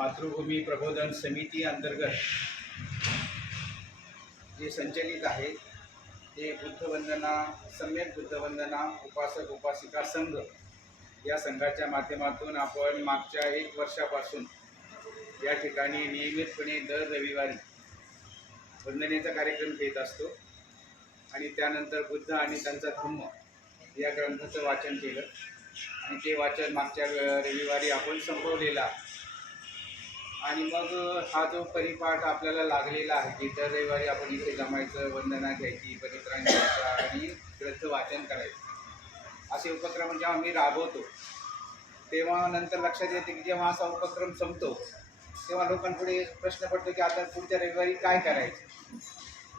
मातृभूमी प्रबोधन समिती अंतर्गत जे संचलित आहे ते बुद्धवंदना सम्यक बुद्धवंदना उपासक उपासिका संघ या संघाच्या माध्यमातून आपण मागच्या एक वर्षापासून या ठिकाणी नियमितपणे दर रविवारी वंदनेचा कार्यक्रम घेत असतो आणि त्यानंतर बुद्ध आणि त्यांचा धम्म या ग्रंथाचं वाचन केलं. आणि ते वाचन मागच्या रविवारी आपण संपवलेलं आहे. आणि मग हा जो परिपाठ आपल्याला लागलेला आहे की दर रविवारी आपण इथे जमायचं वंदना घ्यायची परित्राण घ्यायचा आणि ग्रंथ वाचन करायचं. असे उपक्रम जेव्हा मी राबवतो तेव्हा नंतर लक्षात येते की जेव्हा असा उपक्रम संपतो तेव्हा लोकांपुढे प्रश्न पडतो की आता पुढच्या रविवारी काय करायचं?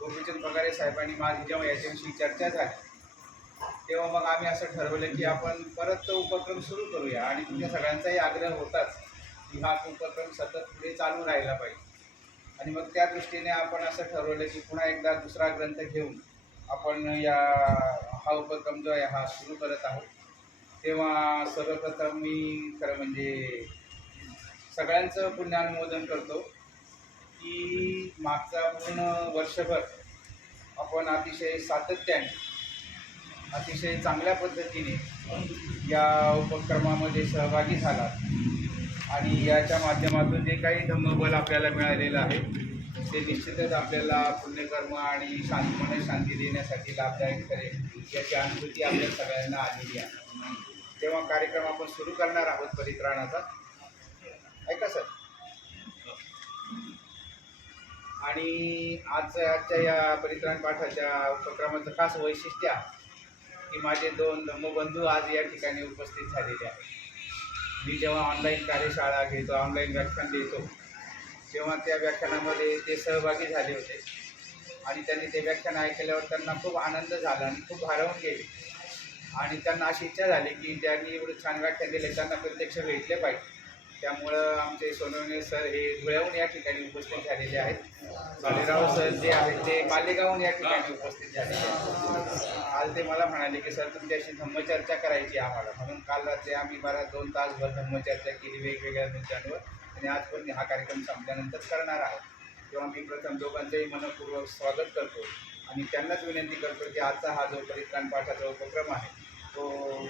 गोपीचंद पगारे साहेबांनी माझी जेव्हा याच्याविषयी चर्चा झाली तेव्हा मग आम्ही असं ठरवलं की आपण परत तो उपक्रम सुरू करूया आणि तुमच्या सगळ्यांचाही आग्रह होताच. की हा उपक्रम सतत पुढे चालू राहिला पाहिजे. आणि मग त्या दृष्टीने आपण असं ठरवलं की पुन्हा एकदा दुसरा ग्रंथ घेऊन आपण या हा उपक्रम जो आहे हा सुरू करत आहोत. तेव्हा सर्वप्रथम मी खरं म्हणजे सगळ्यांचं पुण्यानुमोदन करतो की मागचा पूर्ण वर्षभर आपण अतिशय सातत्याने अतिशय चांगल्या पद्धतीने या उपक्रमामध्ये सहभागी झाला आणि याच्या माध्यमातून जे काही धम्मबल आपल्याला मिळालेलं आहे ते निश्चितच आपल्याला पुण्यकर्म आणि शांतपणे शांती देण्यासाठी लाभदायक ठरेल याची अनुभूती आपल्या सगळ्यांना आलेली आहे. तेव्हा कार्यक्रम आपण सुरू करणार आहोत परित्राणाचा. ऐका सर? आणि आजच्या आजच्या या परित्राण पाठाच्या उपक्रमाचं खास वैशिष्ट्य आहे की माझे दोन धम्मबंधू आज या ठिकाणी उपस्थित झालेले आहेत. मी जेव्हा ऑनलाईन कार्यशाळा घेतो ऑनलाईन व्याख्यान देतो तेव्हा त्या व्याख्यानामध्ये ते सहभागी झाले होते. आणि त्यांनी ते व्याख्यान ऐकल्यावर त्यांना खूप आनंद झाला आणि खूप भारावून गेले. आणि त्यांना अशी इच्छा झाली की त्यांनी एवढं छान व्याख्यान दिले त्यांना प्रत्यक्ष भेटले पाहिजे. त्यामुळं आमचे सोनवणे सर हे धुळ्याहून या ठिकाणी उपस्थित झालेले आहेत. भालेराव सर जे आहेत ते मालेगावहून या ठिकाणी उपस्थित झालेले आहेत. काल ते मला म्हणाले की सर तुमच्याशी धम्मचर्चा करायची आम्हाला. म्हणून काल रात्री आम्ही बऱ्याच दोन तासभर धम्मचर्चा केली वेगवेगळ्या मुद्द्यांवर आणि आज पण हा कार्यक्रम संपल्यानंतर करणार आहोत तेव्हा मी प्रथम दोघांचंही मनपूर्वक स्वागत करतो आणि त्यांनाच विनंती करतो की आजचा हा जो परित्राण पाठाचा उपक्रम आहे तो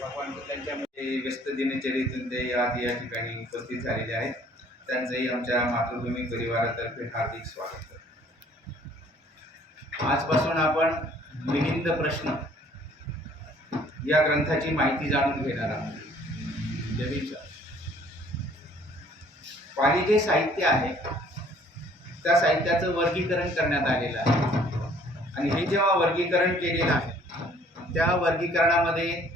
भगवान त्यांच्यामध्ये व्यस्त दिनचर्येतून ते आज या ठिकाणी उपस्थित झालेले आहेत. त्यांचंही आमच्या मातृभूमी परिवारातर्फे हार्दिक स्वागत. करतो आजपासून आपण मिलिंद प्रश्न या ग्रंथाची माहिती जाणून घेणार आहोत. म्हणजे जमीन पाली जे साहित्य आहे त्या साहित्याचं वर्गीकरण करण्यात आलेलं आहे. आणि हे जेव्हा वर्गीकरण केलेलं आहे त्या वर्गीकरणामध्ये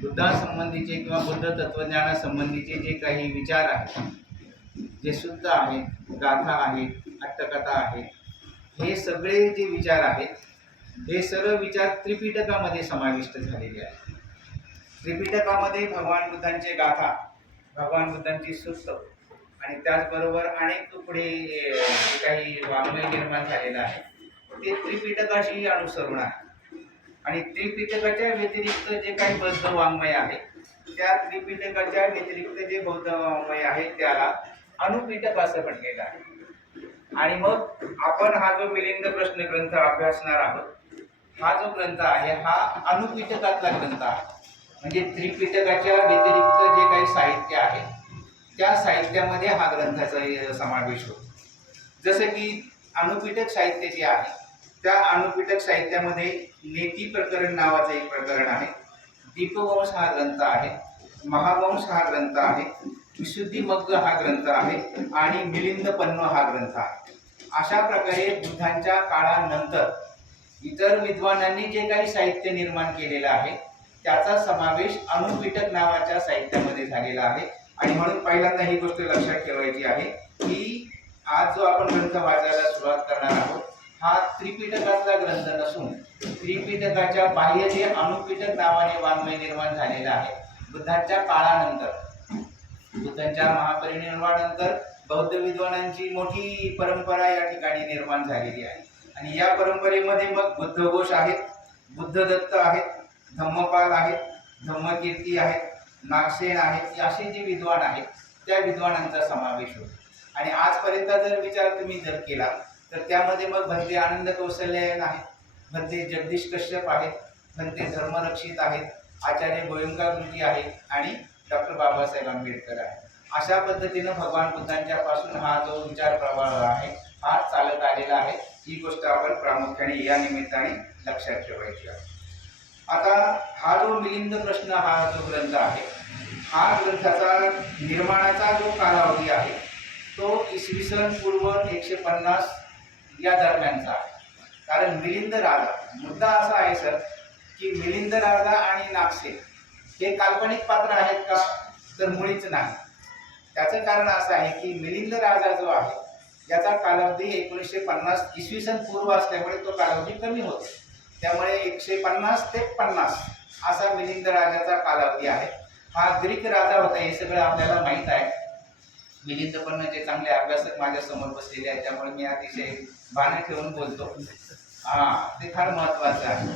बुद्धासंबंधीचे किंवा बुद्ध तत्त्वज्ञानासंबंधीचे जे काही विचार आहेत जे शुद्ध आहेत गाथा आहेत अट्टकथा आहेत हे सगळे जे विचार आहेत हे सर्व विचार त्रिपिटकामध्ये समाविष्ट झालेले आहेत. त्रिपिटकामध्ये भगवान बुद्धांचे गाथा भगवान बुद्धांची सुस्त आणि त्याचबरोबर अनेक पुढे काही वाङ्मय निर्माण झालेलं आहे ते त्रिपिटकाशी अनुसरून आहे आणि त्रिपिटकाच्या व्यतिरिक्त जे काही बौद्ध वाङ्मय आहे त्या त्रिपिटकाच्या व्यतिरिक्त जे बौद्ध वाङ्मय आहे त्याला अनुपिटक असं म्हटलेलं आहे. आणि मग आपण हा जो मिलिंद प्रश्न ग्रंथ अभ्यासणार आहोत हा जो ग्रंथ आहे हा अनुपिटकातला ग्रंथ आहे. म्हणजे त्रिपिटकाच्या व्यतिरिक्त जे काही साहित्य आहे त्या साहित्यामध्ये हा ग्रंथाचा समावेश होतो. जसं की अनुपिटक साहित्य जे आहे त्या अनुपिटक साहित्यामध्ये नेती प्रकरण नावाचं एक प्रकरण आहे. दीपवंश हा ग्रंथ आहे. महावंश हा ग्रंथ आहे. विशुद्धी मग्ग हा ग्रंथ आहे. आणि मिलिंद पन्व हा ग्रंथ आहे. अशा प्रकारे बुद्धांच्या काळानंतर इतर विद्वानांनी जे काही साहित्य निर्माण केलेलं आहे त्याचा समावेश अनुपिटक नावाच्या साहित्यामध्ये झालेला आहे. आणि म्हणून पहिल्यांदा ही गोष्ट लक्षात ठेवायची आहे की आज जो आपण ग्रंथ वाचायला सुरुवात करणार आहोत हा त्रिपीठकातला ग्रंथ नसून त्रिपीठकाच्या बाह्य जे अणुपीठक नावाने वाङ्मय निर्माण झालेला आहे बुद्धांच्या काळानंतर. बुद्धांच्या महापरिनिर्वाणानंतर बौद्ध विद्वानांची मोठी परंपरा या ठिकाणी निर्माण झालेली आहे. आणि या परंपरेमध्ये मग बुद्धघोष आहेत बुद्धदत्त आहेत धम्मपाल आहेत धम्मकीर्ती आहेत नागसेन आहेत असे जे विद्वान आहेत त्या विद्वानांचा समावेश होतो. आणि आजपर्यंत जर विचार तुम्ही जर केला तर त्यामध्ये मग भंते आनंद कौशल्य आहे भंते जगदीश कश्यप आहेत भंते धर्मरक्षित आहेत आचार्य गोयंका गुरुजी आहे आणि डॉक्टर बाबासाहेब आंबेडकर आहे अशा पद्धतीनं भगवान बुद्धांच्या पासून हा जो विचार प्रवाह आहे हा चालत आलेला आहे. ही गोष्ट आपण प्रामुख्याने या निमित्ताने लक्षात ठेवायची आहे. आता हा जो मिलिंद प्रश्न हा जो ग्रंथ आहे हा ग्रंथाचा निर्माणाचा जो कालावधी आहे तो इसवी सन पूर्व एकशे पन्नास या दरम्यानचा आहे. कारण मिलिंद राजा मुद्दा असा आहे सर की मिलिंद राजा आणि नागसेन हे काल्पनिक पात्र आहेत का? तर मुळीच नाही. त्याचं कारण असं आहे की मिलिंद राजा जो आहे याचा कालावधी एकोणीसशे पन्नास इसवी सन पूर्व असल्यामुळे तो कालावधी कमी होतो. त्यामुळे एकशे पन्नास ते पन्नास असा मिलिंद राजाचा कालावधी आहे. हा ग्रीक राजा होता हे सगळं आपल्याला माहीत आहे. मिलिंद जे म्हणजे चांगले अभ्यासक माझ्यासमोर बसलेले आहेत त्यामुळे मी अतिशय भाने ठेवून बोलतो. हा ते फार महत्वाचं आहे.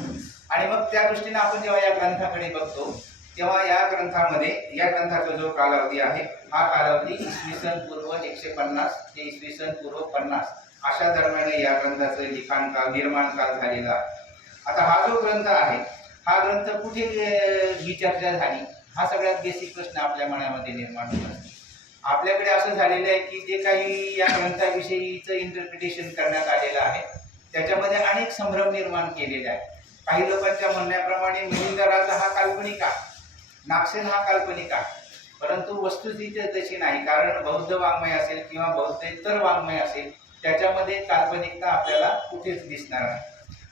आणि मग त्या दृष्टीने आपण जेव्हा या ग्रंथाकडे बघतो तेव्हा या ग्रंथामध्ये या ग्रंथाचा जो कालावधी आहे हा कालावधी इसवी सन पूर्व एकशे पन्नास ते इसवी सन पूर्व पन्नास. अशा दरम्यान या ग्रंथाचं लिखाण काल निर्माण काल झालेला आता हा जो ग्रंथ आहे हा ग्रंथ कुठे विचर्चा ही चर्चा झाली? हा सगळ्यात बेसिक प्रश्न आपल्या मनामध्ये निर्माण होत असतो. आपल्याकडे असं झालेलं आहे की जे काही या ग्रंथाविषयीचं इंटरप्रिटेशन करण्यात आलेलं आहे त्याच्यामध्ये अनेक संभ्रम निर्माण केलेले आहे काही लोकांच्या म्हणण्याप्रमाणे मिलिंद राजा हा काल्पनिक आहे नागसेन हा काल्पनिक आहे. परंतु वस्तुस्थिती तशी नाही कारण बौद्ध वाङ्मय असेल किंवा बौद्धेतर वाङ्मय असेल त्याच्यामध्ये काल्पनिकता आपल्याला कुठेच दिसणार नाही.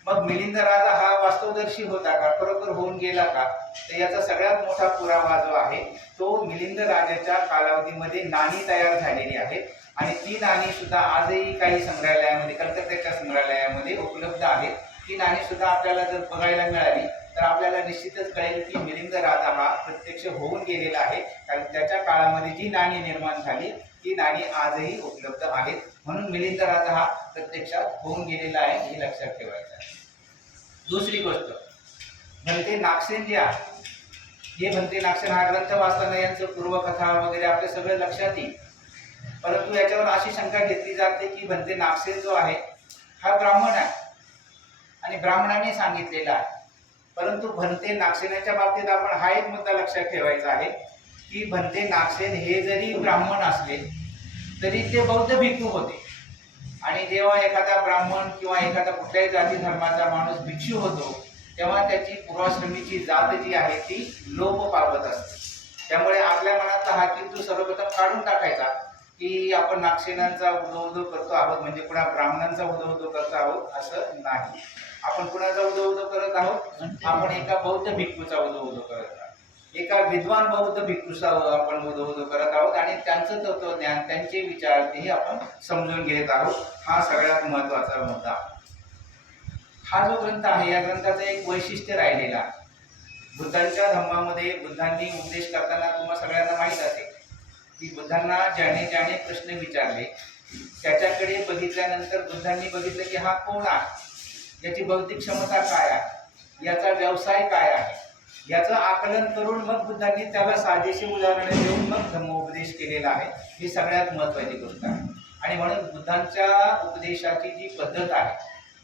मग मिलिंद राजा हा वास्तवदर्शी होता का? खरोखर होऊन गेला का? तर याचा सगळ्यात मोठा पुरावा जो आहे तो मिलिंद राजाच्या कालावधीमध्ये नाणी तयार झालेली आहे आणि ती नाणी सुद्धा आजही काही संग्रहालयामध्ये कलकत्त्याच्या संग्रहालयामध्ये उपलब्ध आहेत. ती नाणी सुद्धा आपल्याला जर बघायला मिळाली तर आपल्याला निश्चितच कळेल की मिलिंद राजा हा प्रत्यक्ष होऊन गेलेला आहे. कारण त्याच्या काळामध्ये जी नाणी निर्माण झाली ही नाणी आजही उपलब्ध आहेत. म्हणून मिलिंद राजा हा प्रत्यक्षात होऊन गेलेला आहे हे लक्षात ठेवायचं आहे. दुसरी गोष्ट भंते नागसेन जे आहे हे भंते नागसेन हा ग्रंथ वाचताना यांचं पूर्वकथा वगैरे आपलं सगळं लक्षात येईल. परंतु याच्यावर अशी शंका घेतली जाते की भंते नागसेन जो आहे हा ब्राह्मण आहे. आणि ब्राह्मणाने सांगितलेला आहे. परंतु भंते नागसेनाच्या बाबतीत आपण हा एक मुद्दा लक्षात ठेवायचा आहे. की भंते नागसेन हे जरी ब्राह्मण असले तरी ते बौद्ध भिक्षू होते. आणि जेव्हा एखादा ब्राह्मण किंवा एखादा कुठल्याही जाती धर्माचा माणूस भिक्षू होतो तेव्हा त्याची पूर्वाश्रमीची जात जी आहे ती लोप पावत असते. त्यामुळे आपल्या मनातला हा किंतू सर्वप्रथम काढून टाकायचा की आपण नागसेनांचा उदो करतो आहोत म्हणजे पुन्हा ब्राह्मणांचा उदो करतो आहोत असं नाही. आपण कुणाचा उदो करत आहोत? आपण एका बौद्ध भिक्खूचा उदो उदो करत आहोत. एका विद्वान बौद्ध भिक्खूचा आपण उदो करत आहोत आणि त्यांचं तत्वज्ञान त्यांचे विचार तेही आपण समजून घेत आहोत. हा सगळ्यात महत्त्वाचा मुद्दा. हा जो ग्रंथ आहे या ग्रंथाचं एक वैशिष्ट्य राहिलेला बुद्धांच्या धम्मामध्ये बुद्धांनी उपदेश करताना तुम्हाला सगळ्यांना माहीत असेल की बुद्धांना ज्याने ज्याने प्रश्न विचारले त्याच्याकडे बघितल्यानंतर बुद्धांनी बघितलं की हा कोण आहे? याची बौद्धिक क्षमता काय आहे? याचा व्यवसाय काय आहे? याचं आकलन करून मग बुद्धांनी त्याला साजेशी उदाहरणं देऊन मग धम्मोपदेश केलेला आहे. ही सगळ्यात महत्त्वाची गोष्ट आहे. आणि म्हणून बुद्धांच्या उपदेशाची जी पद्धत आहे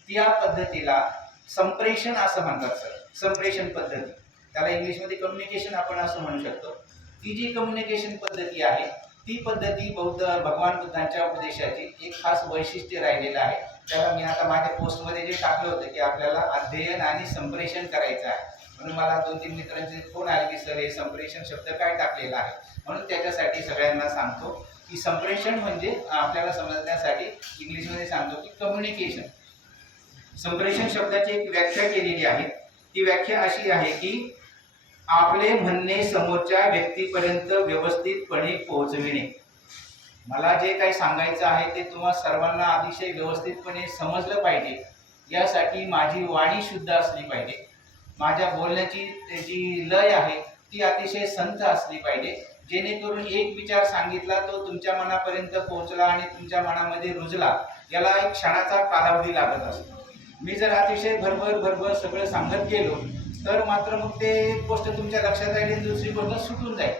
त्या पद्धतीला संप्रेषण असं म्हणतात सर. संप्रेषण पद्धती. त्याला इंग्लिशमध्ये कम्युनिकेशन आपण असं म्हणू शकतो. ती जी कम्युनिकेशन पद्धती आहे ती पद्धती बौद्ध भगवान बुद्धांच्या उपदेशाची एक खास वैशिष्ट्य राहिलेलं आहे. त्याला मी आता माझ्या पोस्टमध्ये जे टाकलं होतं की आपल्याला अध्ययन आणि संप्रेषण करायचं आहे. म्हणून मला दोन तीन मित्रांचे फोन आले की सर हे संप्रेषण शब्द काय टाकलेला आहे? म्हणून त्याच्यासाठी सगळ्यांना सांगतो की संप्रेषण म्हणजे आपल्याला समजण्यासाठी इंग्लिशमध्ये सांगतो की कम्युनिकेशन संप्रेषण शब्दाची एक व्याख्या केलेली आहे. ती व्याख्या अशी आहे की आपले म्हणणे समोरच्या व्यक्तीपर्यंत व्यवस्थितपणे पोहोचविणे. मला जे काही सांगायचं आहे ते तुम्हा सर्वांना अतिशय व्यवस्थितपणे समजलं पाहिजे. यासाठी माझी वाणी शुद्ध असली पाहिजे. माझ्या बोलण्याची जी लय आहे ती अतिशय संत असली पाहिजे. जेणेकरून एक विचार सांगितला तो तुमच्या मनापर्यंत पोहोचला आणि तुमच्या मनामध्ये रुजला. याला एक क्षणाचा कालावधी लागत असतो. मी जर अतिशय भरभर भरभर सगळं सांगत गेलो तर मात्र मग ते एक गोष्ट तुमच्या लक्षात राहील आणि दुसरी गोष्ट सुटून जाईल.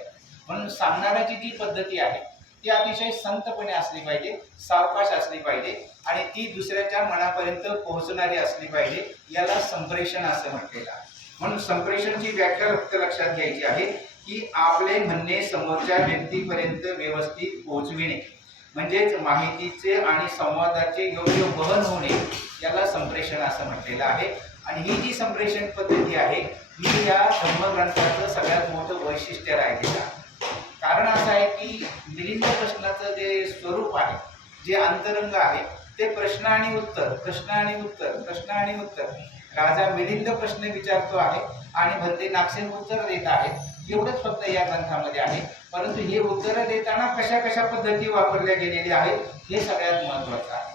म्हणून सांगणाऱ्याची जी पद्धती आहे ती अतिशय संतपणे असली पाहिजे सावकाश असली पाहिजे आणि ती दुसऱ्याच्या मनापर्यंत पोहोचणारी असली पाहिजे याला संप्रेषण असं म्हटलेलं आहे. म्हणून संप्रेषणची व्याख्या फक्त लक्षात घ्यायची आहे की आपले म्हणणे समोरच्या व्यक्तीपर्यंत व्यवस्थित पोहोचविणे म्हणजेच माहितीचे आणि संवादाचे योग्य वहन होणे याला संप्रेषण असं म्हटलेलं आहे. आणि ही जी संप्रेषण पद्धती आहे ही या धर्मग्रंथाचं सगळ्यात मोठं वैशिष्ट्य राहिलेलं आहे. कारण असं आहे की मिलिंद प्रश्नाचं जे स्वरूप आहे जे अंतरंग आहे ते प्रश्न आणि उत्तर प्रश्न आणि उत्तर प्रश्न आणि उत्तर राजा मिलिंद प्रश्न विचारतो आहे आणि भरते नागसेन उत्तर देत आहेत. एवढंच फक्त या ग्रंथामध्ये आहे. परंतु हे उत्तरं देताना कशा कशा पद्धती वापरल्या गेलेल्या आहेत हे सगळ्यात महत्त्वाचं आहे.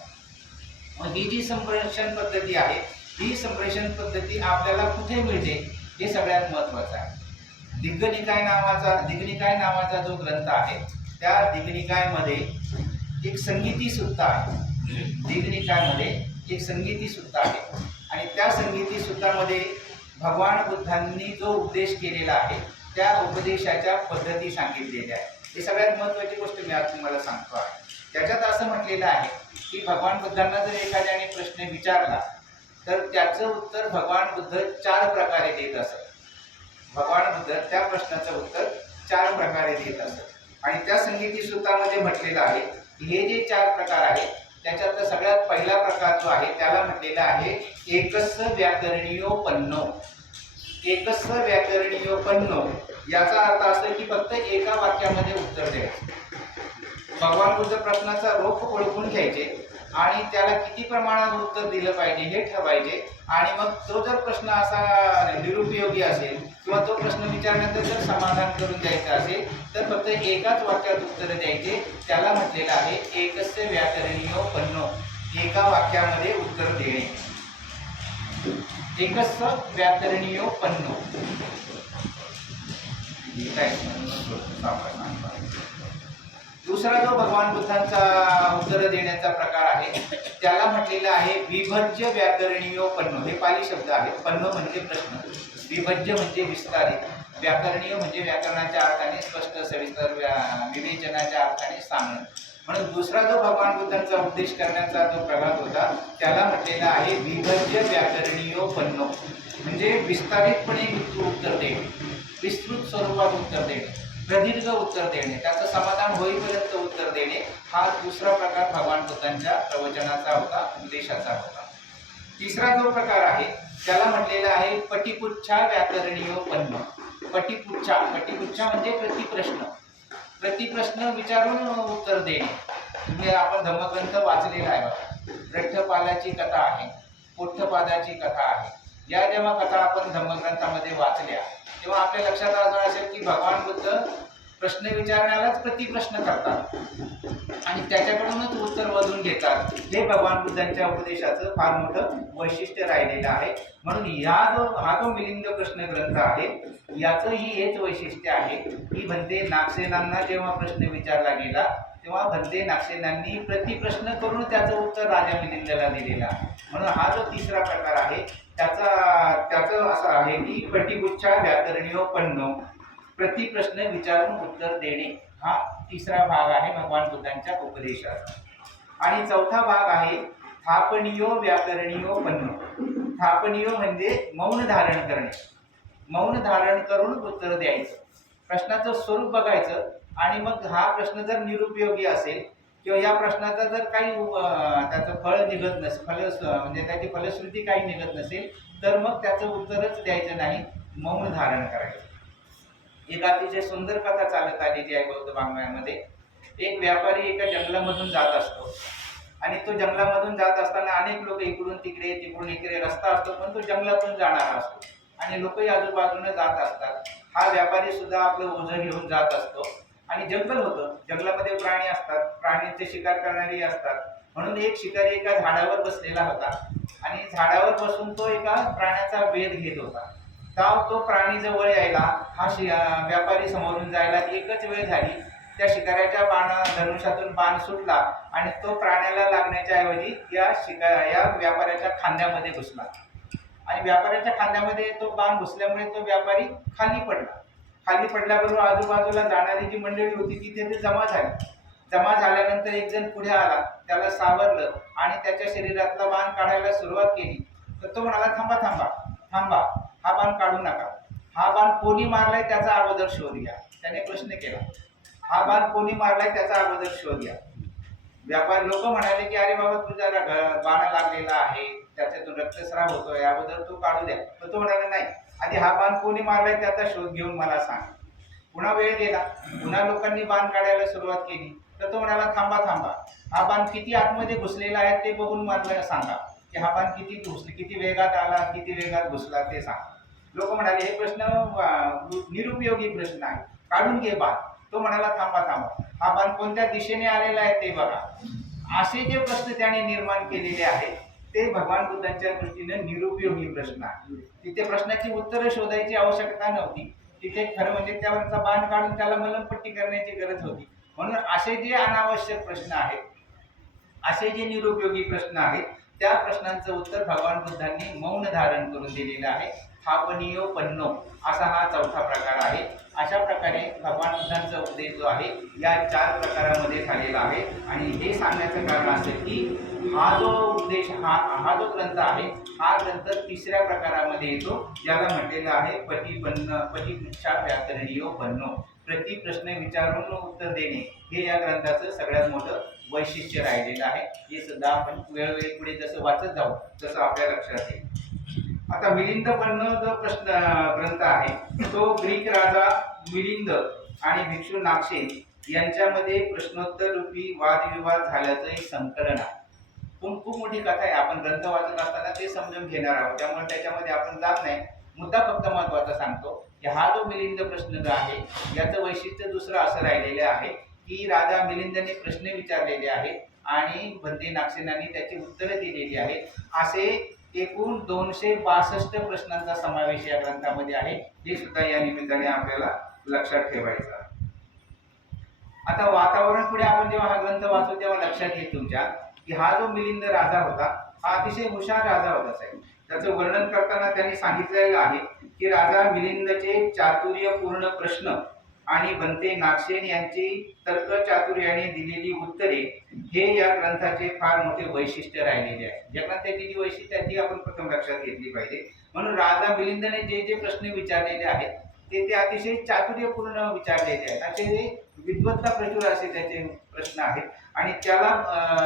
मग ही जी संप्रेषण पद्धती आहे ही संप्रेषण पद्धती आपल्याला कुठे मिळते हे सगळ्यात महत्त्वाचं आहे. दिग्गनिकाय नावाचा दिग्निकाय नावाचा जो ग्रंथ आहे त्या दिग्निकायमध्ये एक संगीती सुद्धा आहे. दिग्निकायमध्ये एक संगीती सुद्धा आहे. आणि त्या संगीती सुत्तामध्ये भगवान बुद्धांनी जो उपदेश केलेला आहे त्या उपदेशाच्या पद्धती सांगितलेल्या आहेत. हे सगळ्यात महत्त्वाची गोष्ट मी आज तुम्हाला सांगतो आहे. त्याच्यात असं म्हटलेलं आहे की भगवान बुद्धांना जर एखाद्याने प्रश्न विचारला तर त्याचं उत्तर भगवान बुद्ध चार प्रकारे देत असत. भगवान बुद्ध त्या प्रश्नाचं उत्तर चार प्रकारे देत असत. आणि त्या संगीती सूत्रामध्ये म्हटलेलं आहे की हे जे चार प्रकार आहेत त्याच्यातला सगळ्यात पहिला प्रकार जो आहे त्याला म्हटलेला आहे एकस व्याकरणीयोपन्नो एकस व्याकरणीयोपन्नो याचा अर्थ असं की फक्त एका वाक्यामध्ये उत्तर द्यायचं. भगवान बुद्ध प्रश्नाचा रोख ओळखून घ्यायचे. आणि त्याला किती प्रमाणात उत्तर दिलं पाहिजे हे ठरवायचे. आणि मग तो जर प्रश्न असा निरुपयोगी असेल किंवा तो प्रश्न विचारल्यानंतर जर समाधान करून द्यायचं असेल तर फक्त एकाच वाक्यात उत्तर द्यायचे. त्याला म्हटलेलं आहे एकस्य व्याकरणीय पन्नो. एका वाक्यामध्ये उत्तर देणे. एकच व्याकरणीय पन्नो. दुसरा जो भगवान बुद्धांचा उत्तर देण्याचा प्रकार आहे त्याला म्हटलेलं आहे विभज्य व्याकरणीय पन्नो. हे पाली शब्द आहे पन्न म्हणजे प्रश्न. विभज्य म्हणजे विस्तारित. व्याकरणीय म्हणजे व्याकरणाच्या अर्थाने स्पष्ट सविस्तर व्या- विवेचनाच्या अर्थाने सांगणं. म्हणून दुसरा जो भगवान बुद्धांचा उपदेश करण्याचा जो प्रघात होता त्याला म्हटलेला आहे विभज्य व्याकरणीय पन्नो. म्हणजे विस्तारितपणे उत्तर देणे. विस्तृत स्वरूपात उत्तर देणे. प्रदीर्घ उत्तर देणे त्याचं समाधान होईपर्यंत उत्तर देणे हा दुसरा प्रकार भगवान बुद्धांच्या प्रवचनाचा होता उपदेशाचा होता. तिसरा जो प्रकार आहे त्याला म्हटलेला आहे पटिपुच्छा व्याकरणीय पन्न पटिपुच्छा पटिपुच्छा म्हणजे प्रतिप्रश्न. प्रतिप्रश्न विचारून उत्तर देणे. म्हणजे आपण धम्मग्रंथ वाचलेला आहे बघा. रठ्ठपालाची कथा आहे पोठ्ठपादाची कथा आहे. या जेव्हा कथा आपण धम्मग्रंथामध्ये वाचल्या तेव्हा आपल्या लक्षात असणार असेल की भगवान बुद्ध प्रश्न विचारण्यालाच प्रतिप्रश्न करतात. आणि त्याच्याकडूनच उत्तर वधून घेतात. हे भगवान बुद्धांच्या उपदेशाचं फार मोठं वैशिष्ट्य राहिलेलं आहे. म्हणून या जो हा जो मिलिंद प्रश्न ग्रंथ आहे याचंही हेच वैशिष्ट्य आहे की भंते नागसेनांना जेव्हा प्रश्न विचारला गेला तेव्हा भंते नागसेनांनी प्रतिप्रश्न करून त्याचं उत्तर राजा मिलिंदला दिलेला म्हणून हा जो तिसरा प्रकार आहे त्याचा त्याचं असं आहे की पटिगुच्छा व्याकरणीयोपन्न प्रतिप्रश्न विचारून उत्तर देणे हा तिसरा भाग आहे भगवान बुद्धांच्या उपदेशाचा. आणि चौथा भाग आहे थापनीय व्याकरणीय पन्न थापनियो म्हणजे मौन धारण करणे. मौन धारण करून उत्तर द्यायचं. प्रश्नाचं स्वरूप बघायचं आणि मग हा प्रश्न जर निरुपयोगी असेल किंवा या प्रश्नाचा जर काही त्याचं फळ निघत नसेल फल म्हणजे त्याची फलश्रुती काही निघत नसेल तर मग त्याचं उत्तरच द्यायचं नाही मौन धारण करायचं. एक अतिशय सुंदर कथा चालत आलेली आहे बौद्ध वाङ्मयामध्ये एक व्यापारी एका जंगलामधून जात असतो. आणि तो जंगलामधून जात असताना अनेक लोक इकडून तिकडे तिकडून इकडे रस्ता असतो पण तो जंगलातून जाणारा असतो. आणि लोकही आजूबाजूने जात असतात. हा व्यापारी सुद्धा आपलं ओझं घेऊन जात असतो. आणि जंगल होतं. जंगलामध्ये प्राणी असतात. प्राण्यांचे शिकार करणारी असतात. म्हणून एक शिकारी एका झाडावर बसलेला होता. आणि झाडावर बसून तो एका प्राण्याचा वेध घेत होता. तेव्हा तो प्राणी जवळ यायला हा शि व्यापारी समोरून जायला एकच वेळ झाली. त्या शिकाऱ्याच्या बाण धनुष्यातून बाण सुटला आणि तो प्राण्याला लागण्याच्या ऐवजी या शिका या व्यापाऱ्याच्या खांद्यामध्ये घुसला. आणि व्यापाऱ्याच्या खांद्यामध्ये तो बाण घुसल्यामुळे तो व्यापारी खाली पडला. खाली पडल्याबरोबर आजूबाजूला जाणारी जी मंडळी होती ती तिथे जमा झाली. जमा झाल्यानंतर एक जण पुढे आला. त्याला सावरलं आणि त्याच्या शरीरातला बाण काढायला सुरुवात केली. तर तो म्हणाला थांबा थांबा थांबा. हा बाण काढू नका. हा बाण कोणी मारलाय त्याचा अगोदर शोध घ्या. त्याने प्रश्न केला. हा बाण कोणी मारलाय त्याचा अगोदर शोध घ्या. व्यापारी लोक म्हणाले की अरे बाबा तुझा बाण लागलेला आहे. त्याच्यातून रक्तस्राव होतोय. अगोदर तू काढू द्या. तर तो म्हणाला नाही. आधी हा बाण कोणी मारलाय त्याचा शोध घेऊन मला सांग. पुन्हा वेळ गेला. पुन्हा लोकांनी बाण काढायला सुरुवात केली. तर तो म्हणाला थांबा थांबा. हा बाण किती आतमध्ये घुसलेला आहे ते बघून मला सांगा. की हा बाण किती घुसले किती वेगात आला किती वेगात घुसला ते सांगा. लोक म्हणाले हे प्रश्न निरुपयोगी प्रश्न आहे. काढून घे बाण. तो म्हणाला थांबा थांबा. हा बाण कोणत्या दिशेने आलेला आहे ते बघा. असे जे प्रश्न त्याने निर्माण केलेले आहेत ते भगवान बुद्धांच्या दृष्टीने निरुपयोगी प्रश्न आहे. तिथे प्रश्नाची उत्तरं शोधायची आवश्यकता नव्हती. तिथे खरं म्हणजे त्यावरचा बाण काढून त्याला मलमपट्टी करण्याची गरज होती. म्हणून असे जे अनावश्यक प्रश्न आहेत असे जे निरुपयोगी प्रश्न आहेत त्या प्रश्नांचं उत्तर भगवान बुद्धांनी मौन धारण करून दिलेलं आहे. थापनियो पन्नो असा हा चौथा प्रकार आहे. अशा प्रकारे भगवान बुद्धांचा उपदेश जो आहे या चार प्रकारामध्ये झालेला आहे. आणि हे सांगण्याचं कारण असं की हा जो उपदेश हा हा जो ग्रंथ आहे हा ग्रंथ तिसऱ्या प्रकारामध्ये येतो. ज्याला म्हटलेलं आहे पटीपन्न पटीक्षा व्याकरणीय पन्नो प्रति प्रश्न विचारून उत्तर देणे. हे या ग्रंथाचं सगळ्यात मोठं वैशिष्ट्य राहिलेलं आहे. हे सुद्धा आपण वेळोवेळी पुढे जसं वाचत जाऊ तसं आपल्या लक्षात येईल. आता मिलिंदपन्न जो प्रश्न ग्रंथ आहे तो ग्रीक राजा मिलिंद आणि भिक्षू नागशे यांच्यामध्ये प्रश्नोत्तर रूपी वादविवाद झाल्याचं एक संकलन आहे. खूप खूप मोठी कथा आहे. आपण ग्रंथ वाचत असताना ते समजून घेणार आहोत. त्यामुळे त्याच्यामध्ये आपण जात नाही. मुद्दा फक्त महत्त्वाचा सांगतो की हा जो मिलिंद प्रश्न जो आहे याचं वैशिष्ट्य दुसरं असं राहिलेलं आहे की राजा मिलिंदने प्रश्न विचारलेले आहेत आणि बंदी नागसेनांनी त्याची उत्तरं दिलेली आहेत. असे एकूण दोनशे बासष्ट प्रश्नांचा समावेश या ग्रंथामध्ये आहे. हे सुद्धा या निमित्ताने आपल्याला लक्षात ठेवायचं आता वातावरण पुढे आपण जेव्हा हा ग्रंथ वाचू तेव्हा लक्षात येईल तुमच्या की हा जो मिलिंद राजा होता हा अतिशय हुशार राजा होता साहेब. त्याचं वर्णन करताना त्यांनी सांगितलेलं आहे की राजा मिलिंदचे चातुर्यपूर्ण प्रश्न आणि बनते. नागसेन यांची तर्क चातुर्याने दिलेली उत्तरे हे या ग्रंथाचे फार मोठे वैशिष्ट्य राहिलेले आहे. या ग्रंथाची जी वैशिष्ट्य आहे ती आपण प्रथम लक्षात घेतली पाहिजे. म्हणून राजा मिलिंदने जे जे प्रश्न विचारलेले आहेत ते ते अतिशय चातुर्यपूर्ण विचारलेले आहेत. असे विद्वत्ता प्रचुर असे त्याचे प्रश्न आहेत. आणि त्याला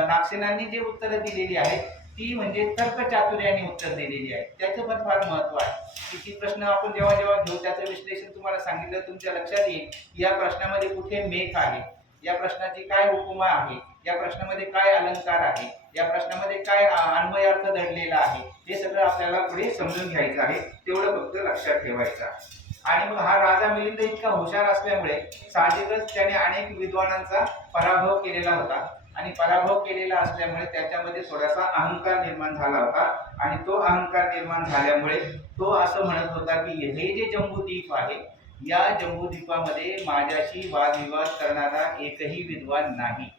नागसेनांनी जे उत्तरं दिलेली आहेत ती म्हणजे तर्क चातुर्याने उत्तर दिलेली आहे. त्याचं पण फार महत्त्व आहे. की ती प्रश्न आपण जेव्हा जेव्हा घेऊ त्याचं विश्लेषण तुम्हाला सांगितलं तुमच्या लक्षात येईल या प्रश्नामध्ये कुठे मेघ आहे. या प्रश्नाची काय उपमा आहे? या प्रश्नामध्ये काय अलंकार आहे? या प्रश्नामध्ये काय अन्वयार्थ दडलेला आहे? हे सगळं आपल्याला पुढे समजून घ्यायचं आहे. तेवढं फक्त लक्षात ठेवायचं आहे. आणि मग हा राजा मिलिंद इतका हुशार असल्यामुळे साहजिकच त्याने अनेक विद्वानांचा पराभव केलेला होता. आणि पराभव केलेला असल्यामुळे त्याच्यामध्ये थोडासा अहंकार निर्माण झाला होता. आणि तो अहंकार निर्माण झाल्यामुळे तो असं म्हणत होता की हे जे जम्बूद्वीप आहे या जम्बूद्वीपामध्ये माझ्याशी वादविवाद करणारा एकही विद्वान नाही.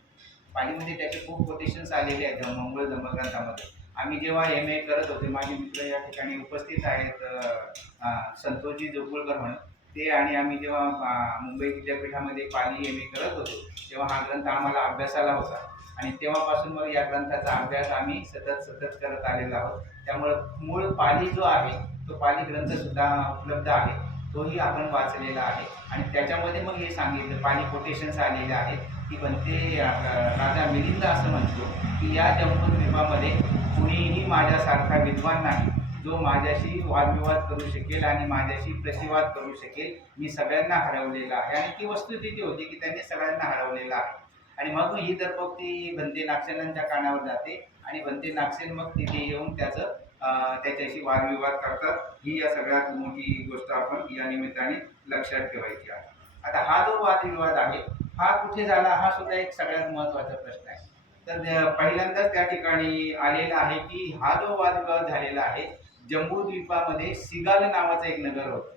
पालीमध्ये त्याचे खूप कोटेशन्स आलेले आहेत मंगळ धर्मग्रंथामध्ये आम्ही जेव्हा एम ए करत होते माझे मित्र या ठिकाणी उपस्थित आहेत संतोषजी जोगुळकर म्हणून. ते आणि आम्ही जेव्हा मुंबई विद्यापीठामध्ये पाली एम ए करत होतो तेव्हा हा ग्रंथ आम्हाला अभ्यासाला होता. आणि तेव्हापासून मग या ग्रंथाचा अभ्यास आम्ही सतत सतत करत आलेलो आहोत. त्यामुळं मूळ पाली जो आहे तो पाली ग्रंथसुद्धा उपलब्ध आहे. तोही आपण वाचलेला आहे. आणि त्याच्यामध्ये मग हे सांगितलं पाली कोटेशन्स आलेले आहेत. की बनते ते राजा मिलिंद असं म्हणतो की या जम्बूद्वीपामध्ये कुणीही माझ्यासारखा विद्वान नाही. जो माझ्याशी वादविवाद करू शकेल आणि माझ्याशी प्रतिवाद करू शकेल मी सगळ्यांना हरवलेला आहे. आणि ती वस्तुस्थिती होती की त्यांनी सगळ्यांना हरवलेला आहे. आणि मग ही दरपोक्ती बनते नागसेनांच्या कानावर जाते आणि बनते नागसेन मग तिथे येऊन त्याचं त्याच्याशी वादविवाद करतात. ही या सगळ्यात मोठी गोष्ट आपण या निमित्ताने लक्षात ठेवायची आहे. आता हा जो वादविवाद आहे हा कुठे झाला हा सुद्धा एक सगळ्यात महत्त्वाचा प्रश्न आहे. तर पहिल्यांदाच त्या ठिकाणी आलेला आहे की हा जो वादविवाद झालेला आहे जम्बूद्वीपामध्ये सिगाल नावाचं एक नगर होतं.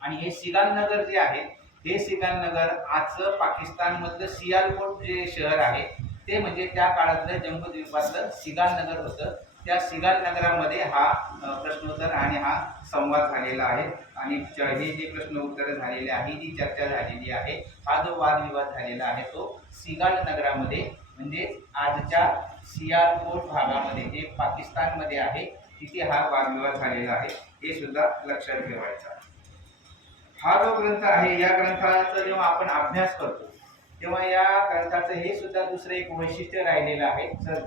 आणि हे सिगाल नगर जे आहे हे सिगाल नगर आजचं पाकिस्तानमधलं सियालकोट जे शहर आहे ते म्हणजे त्या काळातलं जम्बूद्वीपातलं सिगाल नगर होतं. त्या सिगाल नगरामध्ये हा प्रश्नोत्तर आणि हा संवाद झालेला आहे. आणि च- हे जे प्रश्न उत्तरं झालेले आहे जी चर्चा झालेली आहे हा जो वादविवाद झालेला आहे तो सिगाल नगरामध्ये म्हणजे आजच्या सियालकोट भागामध्ये जे पाकिस्तानमध्ये आहे किती हा वादविवाद झालेला आहे हे सुद्धा लक्षात ठेवायचा. हा जो ग्रंथ आहे या ग्रंथाचा जेव्हा आपण अभ्यास करतो तेव्हा या ग्रंथाचं हे सुद्धा दुसरं एक वैशिष्ट्य राहिलेलं आहे सर.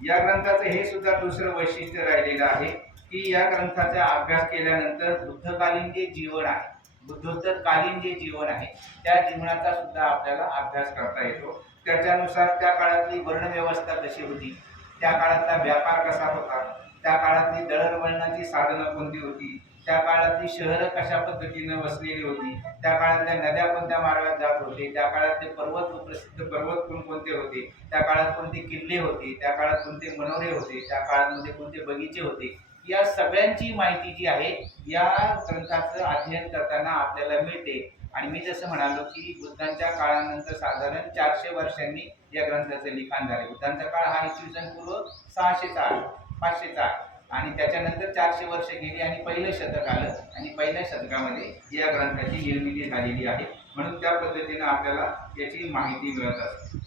या ग्रंथाचं हे सुद्धा दुसरं वैशिष्ट्य राहिलेलं आहे की या ग्रंथाचा अभ्यास केल्यानंतर बुद्धकालीन जे जीवन आहे बुद्धोत्तरकालीन जे जीवन आहे त्या जीवनाचा सुद्धा आपल्याला अभ्यास करता येतो. त्याच्यानुसार त्या काळातली वर्णव्यवस्था कशी होती त्या काळातला व्यापार कसा होता त्या काळातली दळणवळणाची साधनं कोणती होती? त्या काळातली शहरं कशा पद्धतीनं वसलेली होती? त्या काळातल्या नद्या कोणत्या मार्गात जात होते? त्या काळातले पर्वत प्रसिद्ध पर्वत कोणकोणते होते? त्या काळात कोणते किल्ले होते? त्या काळात कोणते मनोरे होते? त्या काळामध्ये कोणते बगीचे होते? या सगळ्यांची माहिती जी आहे या ग्रंथाचं अध्ययन करताना आपल्याला मिळते. आणि मी जसं म्हणालो की बुद्धांच्या काळानंतर साधारण चारशे वर्षांनी या ग्रंथाचं लिखाण झाले. बुद्धांचा काळ हा इसवी सन पूर्व सहाशेचा आहे. पाचशेचा. आणि त्याच्यानंतर चारशे वर्ष गेली आणि पहिलं शतक आलं. आणि पहिल्या शतकामध्ये या ग्रंथाची निर्मिती झालेली आहे. म्हणून त्या पद्धतीनं आपल्याला याची माहिती मिळत असते.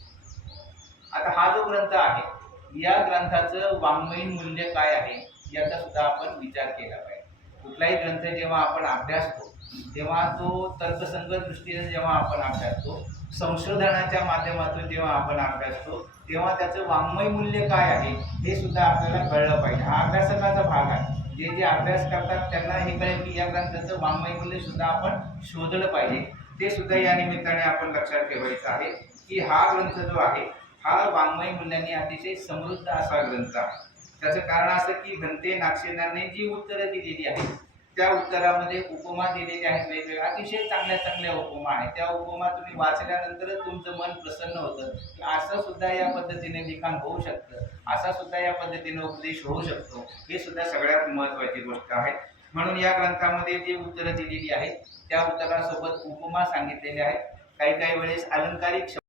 आता हा जो ग्रंथ आहे या ग्रंथाचं वाङ्मयीन मूल्य काय आहे याचा सुद्धा आपण विचार केला पाहिजे. कुठलाही ग्रंथ जेव्हा आपण अभ्यासतो तेव्हा तो तर्कसंगत दृष्टीने जेव्हा आपण अभ्यासतो संशोधनाच्या माध्यमातून जेव्हा आपण अभ्यासतो तेव्हा त्याचं वाङ्मय मूल्य काय आहे हे सुद्धा आपल्याला कळलं पाहिजे. हा अभ्यासकाचा भाग आहे. जे जे अभ्यास करतात त्यांना हे कळेल की या ग्रंथाचं वाङ्मय मूल्य सुद्धा आपण शोधलं पाहिजे. ते सुद्धा या निमित्ताने आपण लक्षात ठेवायचं आहे की हा ग्रंथ जो आहे हा वाङ्मय मूल्याने अतिशय समृद्ध असा ग्रंथ आहे. त्याचं कारण असं की भंते नागसेनाने जी उत्तरं दिलेली आहेत त्या उत्तरामध्ये उपमा दिलेल्या आहेत वेगवेगळ्या अतिशय चांगल्या चांगल्या उपमा आहेत. त्या उपमा तुम्ही वाचल्यानंतरच तुमचं मन प्रसन्न होतं. की असं सुद्धा या पद्धतीने लिखाण होऊ शकतं. असा सुद्धा या पद्धतीने उपदेश होऊ शकतो. हे सुद्धा सगळ्यात महत्त्वाची गोष्ट आहे. म्हणून या ग्रंथामध्ये जी उत्तरं दिलेली आहेत त्या उत्तरासोबत उपमा सांगितलेल्या आहेत. काही काही वेळेस अलंकारिक